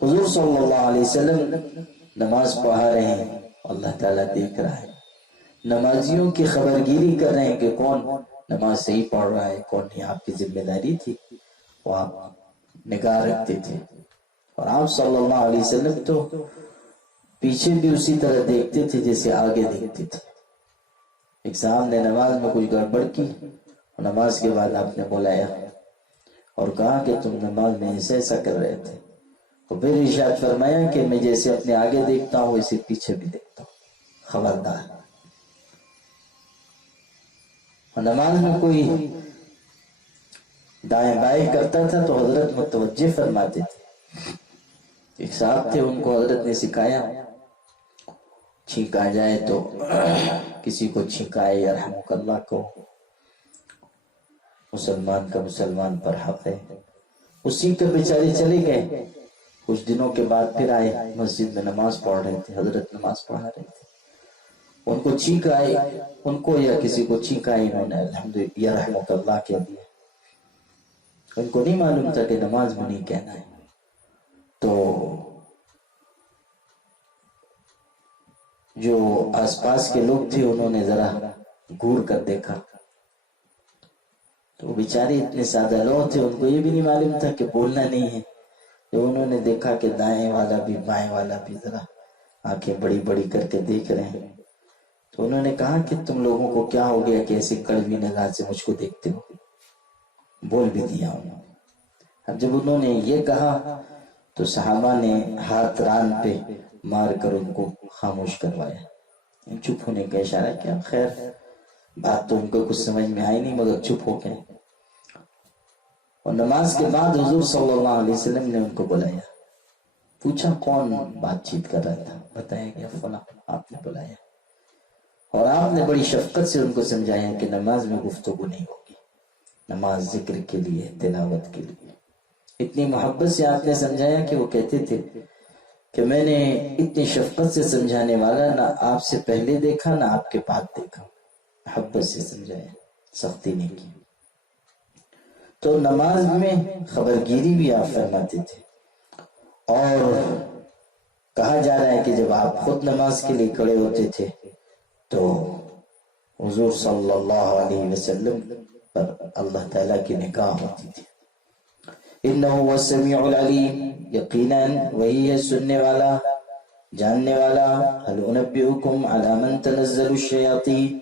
حضور صلی اللہ علیہ وسلم نماز پڑھا رہے ہیں، اللہ تعالیٰ دیکھ رہا ہے، نمازیوں کی خبرگیری کر رہے ہیں کہ کون نماز صحیح پڑھ رہا ہے کون نہیں۔ آپ کی ذمہ داری تھی، وہ آپ نگاہ رکھتے تھے، اور آپ صلی اللہ علیہ وسلم تو پیچھے بھی اسی طرح دیکھتے تھے جیسے آگے دیکھتے تھے۔ ایک صاحب نے نماز میں کچھ گڑبڑ کی، اور نماز کے بعد آپ نے بلایا اور کہا کہ تم نماز میں ایسا کر رہے تھے، اور پھر ارشاد فرمایا کہ میں جیسے اپنے آگے دیکھتا ہوں ویسے پیچھے بھی دیکھتا ہوں، خبردار۔ اور نماز میں کوئی دائیں بائیں کرتا تھا تو حضرت متوجہ فرماتے تھے۔ ایک صاحب تھے، ان کو حضرت نے سکھایا چھینک آ جائے تو کسی کو چھینک آئے یرحمک اللہ کو، مسلمان کا مسلمان پر حق ہے، اسی کے بیچارے چلے گئے۔ کچھ دنوں کے بعد پھر آئے، مسجد میں نماز پڑھ رہے تھے، حضرت نماز پڑھا رہے تھے، ان کو چھینک آئی، ان کو یا کسی کو چھینک آئی، انہوں نے الحمدللہ یرحمک اللہ کہہ دیا۔ ان کو نہیں معلوم تھا کہ نماز میں نہیں کہنا ہے۔ تو جو آس پاس کے لوگ تھے انہوں نے ذرا گور کر دیکھا، تو بیچارے اتنے سادہ لوگ تھے، ان کو یہ بھی نہیں معلوم تھا کہ بولنا نہیں ہے۔ جب انہوں نے دیکھا کہ دائیں والا بھی بائیں والا بھی ذرا آنکھیں بڑی بڑی کر کے دیکھ رہے ہیں، تو انہوں نے کہا کہ تم لوگوں کو کیا ہو گیا کہ ایسی کڑوی نگاہ سے مجھ کو دیکھتے ہو؟ بول بھی دیا انہوں نے۔ اب جب انہوں نے یہ کہا تو صحابہ نے ہاتھ ران پہ مار کر ان کو خاموش کروایا، چپ ہونے کا اشارہ کیا۔ خیر بات تو ان کو کچھ سمجھ میں آئی نہیں، مگر چپ ہو گئے۔ اور نماز کے بعد حضور صلی اللہ علیہ وسلم نے ان کو بلایا، پوچھا کون بات چیت کر رہا تھا، بتایا گیا فلاں، آپ نے بلایا، اور آپ نے بڑی شفقت سے ان کو سمجھایا کہ نماز میں گفتگو نہیں ہوگی، نماز ذکر کے لیے، تلاوت کے لیے۔ اتنی محبت سے آپ نے سمجھایا کہ وہ کہتے تھے کہ میں نے اتنی شفقت سے سمجھانے والا نہ آپ سے پہلے دیکھا نہ آپ کے بعد دیکھا، محبت سے سمجھایا، سختی نہیں کی۔ تو نماز میں خبرگیری بھی آپ فرماتے تھے، اور کہا جا رہا ہے کہ جب آپ خود نماز کے لیے کھڑے ہوتے تھے تو حضور صلی اللہ علیہ وسلم پر اللہ تعالیٰ کی نگاہ ہوتی تھی۔ انہ هو السمیع العلیم، یقیناً وہی ہے سننے والا، جاننے والا۔ هل انبئکم علی من تنزل الشیاطین،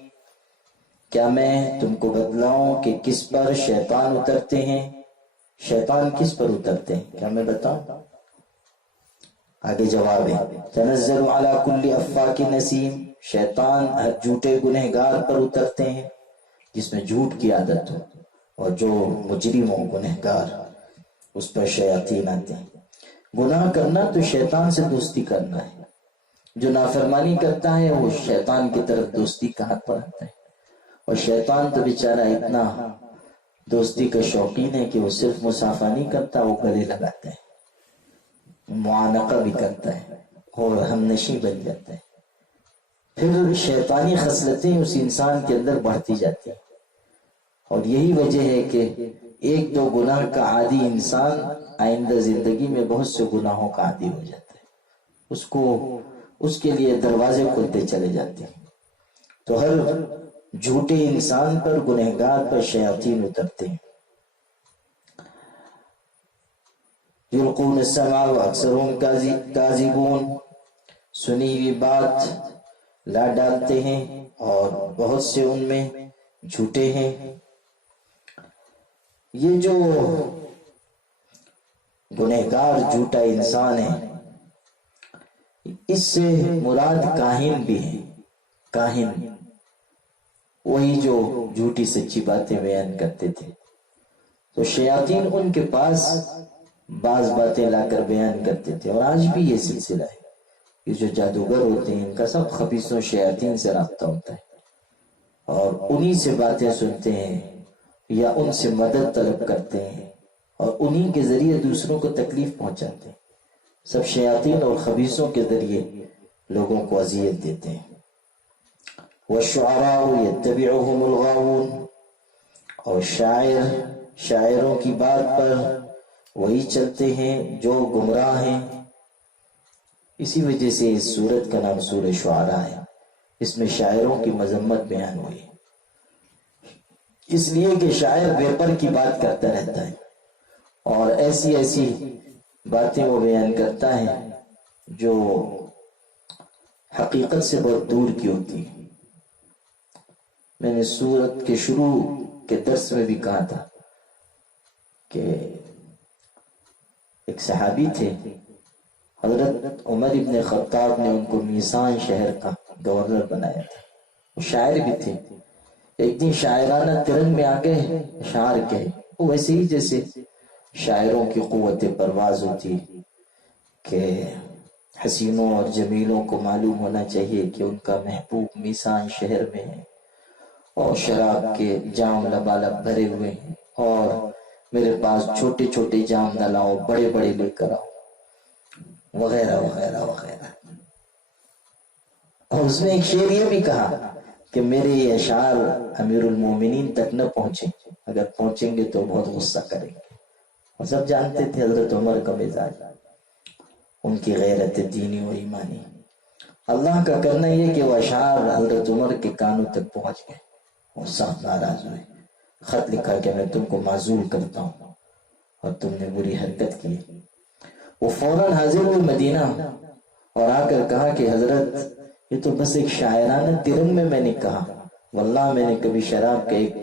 کیا میں تم کو بتلاؤں کہ کس پر شیطان اترتے ہیں؟ شیطان کس پر اترتے ہیں، کیا میں بتاؤں؟ آگے جواب ہے، تنزل علی کل افاک نسیم، شیطان ہر جھوٹے گنہگار پر اترتے ہیں جس میں جھوٹ کی عادت ہو، اور جو مجرم ہو، گنہگار، اس پر شیاطین آتے ہیں۔ گناہ کرنا تو شیطان سے دوستی کرنا ہے، جو نافرمانی کرتا ہے وہ شیطان کی طرف دوستی کا ہاتھ بڑھاتا ہے، اور شیطان تو بیچارہ اتنا دوستی کا شوقین ہے کہ وہ صرف مصافحہ نہیں کرتا، وہ گلے لگاتا ہے، معانقہ بھی کرتا ہے، اور ہم نشیں بن جاتا ہے۔ پھر شیطانی خصلتیں اس انسان کے اندر بڑھتی جاتی ہیں، اور یہی وجہ ہے کہ ایک دو گناہ کا عادی انسان آئندہ زندگی میں بہت سے گناہوں کا عادی ہو جاتا ہے، اس کے لیے دروازے کھلتے چلے جاتے ہیں۔ تو ہر جھوٹے انسان پر، گنہگار پر شیاطین اترتے ہیں۔ یلقون السمع واکثرهم کاذبون، سنی ہوئی بات لا ڈالتے ہیں اور بہت سے ان میں جھوٹے ہیں۔ یہ جو گنہگار جھوٹا انسان ہے، اس سے مراد کاہن بھی ہے۔ کاہن وہی جو جھوٹی سچی باتیں بیان کرتے تھے، تو شیاطین ان کے پاس بعض باتیں لا کر بیان کرتے تھے، اور آج بھی یہ سلسلہ ہے۔ یہ جو جادوگر ہوتے ہیں ان کا سب خبیثوں شیاطین سے رابطہ ہوتا ہے، اور انہی سے باتیں سنتے ہیں یا ان سے مدد طلب کرتے ہیں، اور انہی کے ذریعے دوسروں کو تکلیف پہنچاتے ہیں۔ سب شیاطین اور خبیثوں کے ذریعے لوگوں کو اذیت دیتے ہیں۔ وَالشُّعَرَاءُ يَتَّبِعُهُمُ الْغَاوُونَ، اور شاعروں کی بات پر وہی چلتے ہیں جو گمراہ ہیں۔ اسی وجہ سے اس سورت کا نام سورہ شعراء ہے، اس میں شاعروں کی مذمت بیان ہوئی، اس لیے کہ شاعر پیپر کی بات کرتا رہتا ہے، اور ایسی ایسی باتیں وہ بیان کرتا ہے جو حقیقت سے بہت دور کی ہوتی ہے۔ میں نے سورت کے شروع کے درس میں بھی کہا تھا کہ ایک صحابی تھے، حضرت عمر ابن خطاب نے ان کو میسان شہر کا گورنر بنایا تھا، وہ شاعر بھی تھے۔ ایک دن شاعرانہ ترنگ میں آگے اشعار کہے، وہ ویسے ہی جیسے شاعروں کی قوت پرواز ہوتی کہ حسینوں اور جمیلوں کو معلوم ہونا چاہیے کہ ان کا محبوب میسان شہر میں ہے، اور شراب کے جام لبالب بھرے ہوئے ہیں، اور میرے پاس چھوٹے چھوٹے جام نہ لاؤ، بڑے بڑے لے کر آؤ، وغیرہ وغیرہ وغیرہ۔ اور اس نے ایک شعر یہ بھی کہا کہ میرے یہ اشعار امیر المومنین تک نہ پہنچیں، اگر پہنچیں گے تو بہت غصہ کریں گے۔ اور سب جانتے تھے حضرت عمر کا مزاج، ان کی غیرت دینی و ایمانی. اللہ کا کرنا یہ کہ وہ اشعار حضرت عمر کے کانوں تک پہنچ گئے. وہ سخت ناراض ہوئے. خط لکھا کہ میں تم کو معزول کرتا ہوں اور تم نے بری حرکت کی. وہ فوراً حاضر ہوئے مدینہ اور آ کر کہا کہ حضرت یہ تو بس ایک شاعرانہ ترنگ میں نے کہا، واللہ میں نے کبھی شراب کا ایک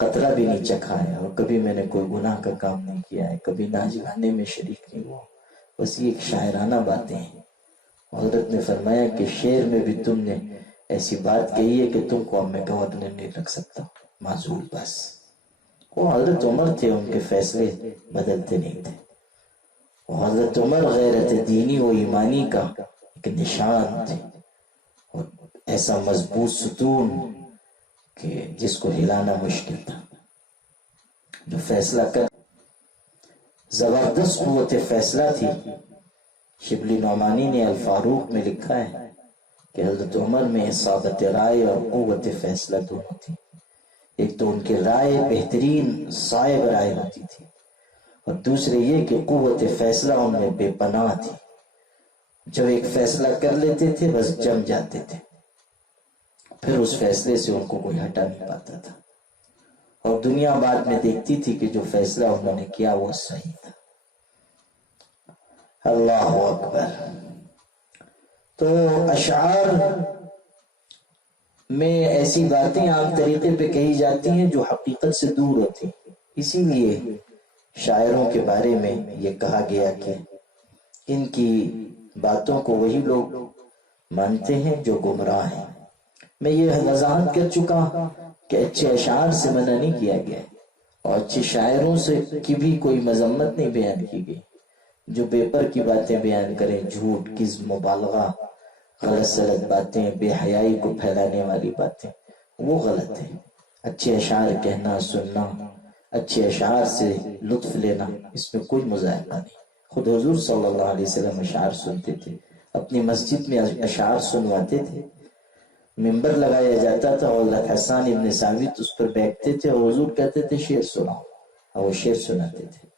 قطرہ بھی نہیں چکھا ہے اور کبھی میں نے کوئی گناہ کا کام نہیں کیا ہے، کبھی ناچ گانے میں شریک نہیں ہوا، بس یہ ایک شاعرانہ باتیں ہیں. حضرت نے فرمایا کہ شعر میں بھی تم نے ایسی بات کہی ہے کہ تم کو اب میں گورنر نہیں رکھ سکتا، معزول بس. وہ حضرت عمر تھے، ان کے فیصلے بدلتے نہیں تھے. وہ حضرت عمر غیرت دینی و ایمانی کا ایک نشان تھے اور ایسا مضبوط ستون کہ جس کو ہلانا مشکل تھا. جو فیصلہ کر زبردست قوت فیصلہ تھی. شبلی نعمانی نے الفاروق میں لکھا ہے کہ حضرت عمر میں اصابت رائے اور قوت فیصلہ دونوں تھی. ایک تو ان کی رائے بہترین صائب رائے ہوتی تھی اور دوسرے یہ کہ قوت فیصلہ ان میں بے پناہ تھی. جب ایک فیصلہ کر لیتے تھے بس جم جاتے تھے، پھر اس فیصلے سے ان کو کوئی ہٹا نہیں پاتا تھا اور دنیا بعد میں دیکھتی تھی کہ جو فیصلہ انہوں نے کیا وہ صحیح تھا. اللہ اکبر. تو اشعار میں ایسی باتیں عام طریقے پہ کہی جاتی ہیں جو حقیقت سے دور ہوتی ہیں. اسی لیے شاعروں کے بارے میں یہ کہا گیا کہ ان کی باتوں کو وہی لوگ مانتے ہیں جو گمراہ ہیں. میں یہ وضاحت کر چکا کہ اچھے اشعار سے منع نہیں کیا گیا اور اچھے شاعروں سے کی بھی کوئی مذمت نہیں بیان کی گئی. جو پیپر کی باتیں بیان کریں، جھوٹ، کذب، مبالغہ، غلط سلط باتیں، بے حیائی کو پھیلانے والی باتیں، وہ غلط ہیں. اچھے اشعار کہنا، سننا، اچھے اشعار سے لطف لینا، اس میں کوئی مذائقہ نہیں. خود حضور صلی اللہ علیہ وسلم اشعار سنتے تھے، اپنی مسجد میں اشعار سنواتے تھے. ممبر لگایا جاتا تھا اور حسان ابن ثابت اس پر بیٹھتے تھے اور حضور کہتے تھے شعر سناؤ، اور وہ شعر سناتے تھے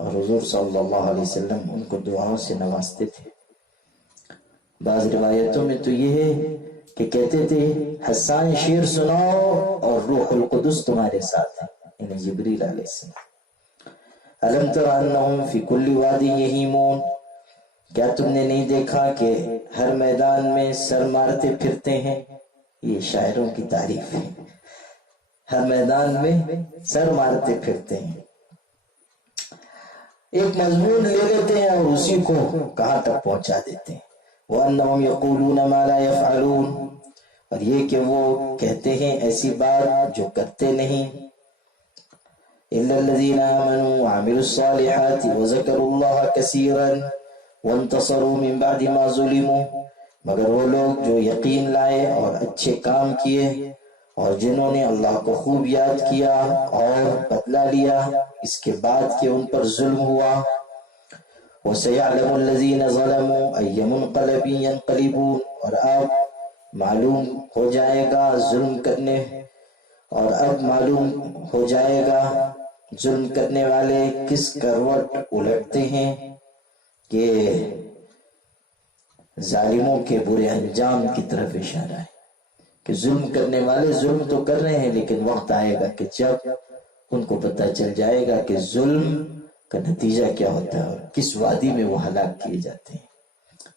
اور حضور صلی اللہ علیہ وسلم ان کو دعاؤں سے نوازتے تھے. بعض روایتوں میں تو یہ ہے کہ کہتے تھے حسان شعر سناؤ اور روح القدس تمہارے ساتھ ہے، یعنی جبریل علیہ السلام. الم تر انہم فی کل وادی یہیمون، کیا تم نے نہیں دیکھا کہ ہر میدان میں سر مارتے پھرتے ہیں. یہ شاعروں کی تعریف ہے، ہر میدان میں سر مارتے پھرتے ہیں. ایک مضمون لے لیتے ہیں اور اسی کو کہاں تک پہنچا دیتے ہیں. وَأَنَّهُمْ يَقُولُونَ مَا لَا يَفْعَلُونَ، اور یہ کہ وہ کہتے ہیں ایسی بات جو کرتے نہیں. إِلَّا الَّذِينَ آمَنُوا وَعَمِلُوا الصَّالِحَاتِ وَذَكَرُوا اللَّهَ كَثِيرًا وَانْتَصَرُوا مِنْ بَعْدِ مَا ظُلِمُوا، مگر وہ لوگ جو یقین لائے اور اچھے کام کیے اور جنہوں نے اللہ کو خوب یاد کیا اور بدلہ لیا اس کے بعد کہ ان پر ظلم ہوا. وَسَيَعْلَمُ الَّذِينَ ظَلَمُوا أَيَّ مُنْقَلَبٍ يَنْقَلِبُونَ، اور اب معلوم ہو جائے گا ظلم کرنے، اور اب معلوم ہو جائے گا ظلم کرنے والے کس کروٹ الٹتے ہیں. کہ ظالموں کے برے انجام کی طرف اشارہ ہے کہ ظلم کرنے والے ظلم تو کر رہے ہیں لیکن وقت آئے گا کہ جب ان کو پتہ چل جائے گا کہ ظلم کا نتیجہ کیا ہوتا ہے اور کس وادی میں وہ ہلاک کیے جاتے ہیں.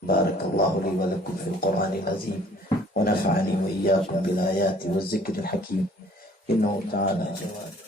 بارک اللہ لی ولکم فی القرآن العظیم ونفعنی وإیاکم بالآیات والذکر الحکیم انہ تعالی جواد.